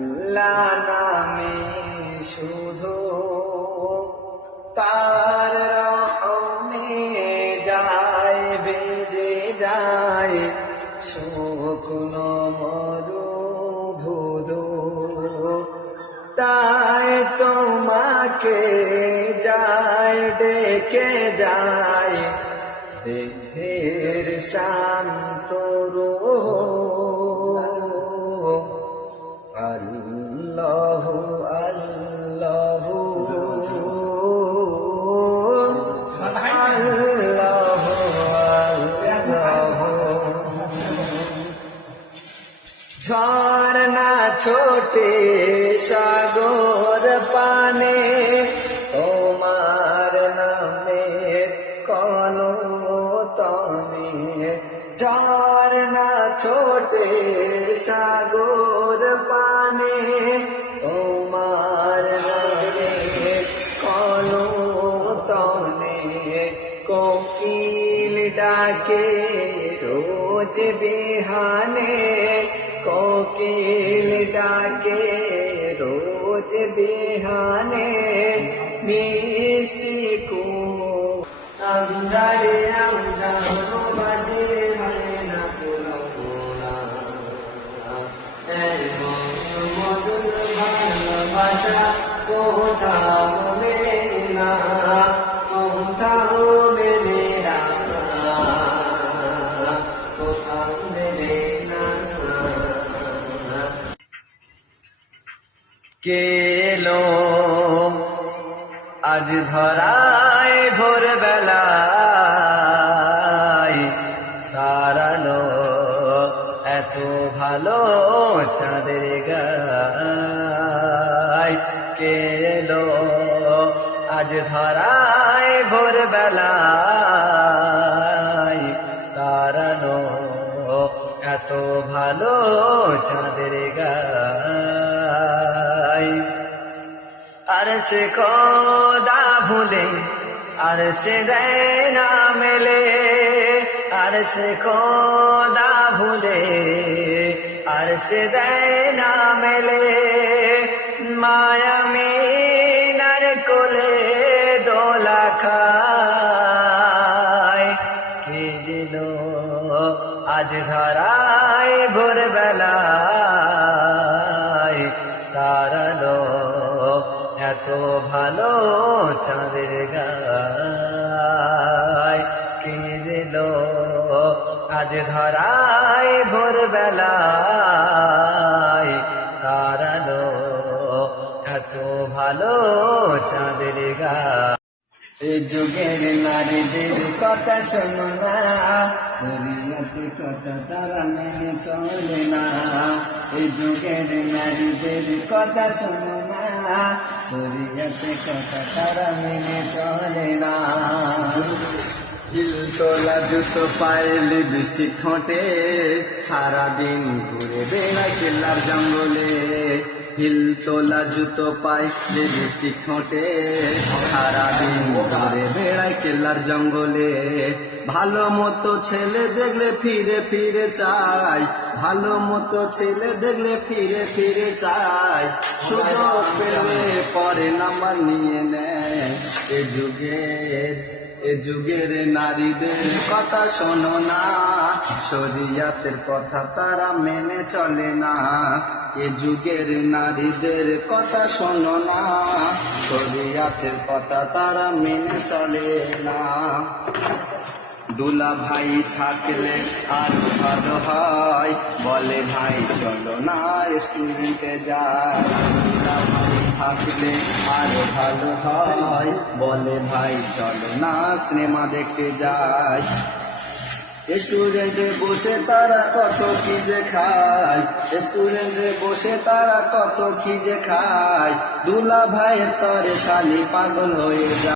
আল্লাহ নামে শুধু তার রহমে যায়, বেজে যায়। শোকন মরু ধুধু। তাই তোমাকে যায়, ডেকে যায়। দেহের শান্তরু ছোটে সাগর পানে তোমার নামে কলো তনে ঝর্ণা ছোটে সাগর পানে তোমার নামে কলো তনে কোকিল ডাকে রোজ বিহানে কোকিল ডাকে রোজ বিহানে মিষ্টি কু আন্ধারে আমরা বাসে হয় না পুরোনা মধুর ভালোবাসা কোথাও মেলে না কেলো। আজ ধরায় ভোরবেলায় তারালো এত ভালো চাঁদের গায়। কেলো, আজ ধরায় ভোরবেলায় তারালো এত ভালো চাঁদের গায়। আর সে খোদা ভুলে, আর সে না মেলে, আর সে খোদা ভুলে, আর সে না মেলে। মায়া মিনার কোলে দোলা খায় দিল আজ ধরায় ভোরবেলায়। এত ভালো চাঁদের গায়। কে দিল আজ ধরায় ভোরবেলায়। তারালো এত ভালো চাঁদের গায়। যুগের নারীদের কথা শোনো না শরীয়তে কথা তারা মেনে চলে না। এই যুগের নারীদের কথা শোনো না শরীয়তে কথা তারা চলে না। হিল তোলা জুতো পায়ে লিপস্টিক ঠোঁটে সারাদিন ঘুরে বেড়ায় কেল্লার জঙ্গলে। হিল তোলা জুতো পায় লিপস্টিক ঠোঁটে। সারাদিন ঘুরে বেড়ায় কেল্লার জঙ্গলে। ভালো মতো ছেলে দেখলে ফিরে ফিরে চাই। ভালো মতো ছেলে দেখলে ফিরে ফিরে চাই। সুযোগ পেলে পরে নাম্বার নিয়ে নেয়। এ যুগের এ যুগের নারীদের কথা শোনো না। শরিয়াতের কথা তারা মেনে চলে না। এ যুগের নারীদের কথা শোনো না। শরিয়াতের কথা তারা মেনে চলে না। দুলা ভাই থাকলে আর ভালো হয়। বলে, ভাই, চলো না স্টুডেন্টে যায় দুলা ভাই থাকলে আর ভালো হয়। বলে, ভাই, চলো না সিনেমা দেখতে যাই। স্টুডেন্টে বসে তারা কত কি যে খায় স্টুডেন্টে বসে তারা কত কি যে খায় দুলা ভাইয়ের তরে শালি পাগল হয়ে যায়।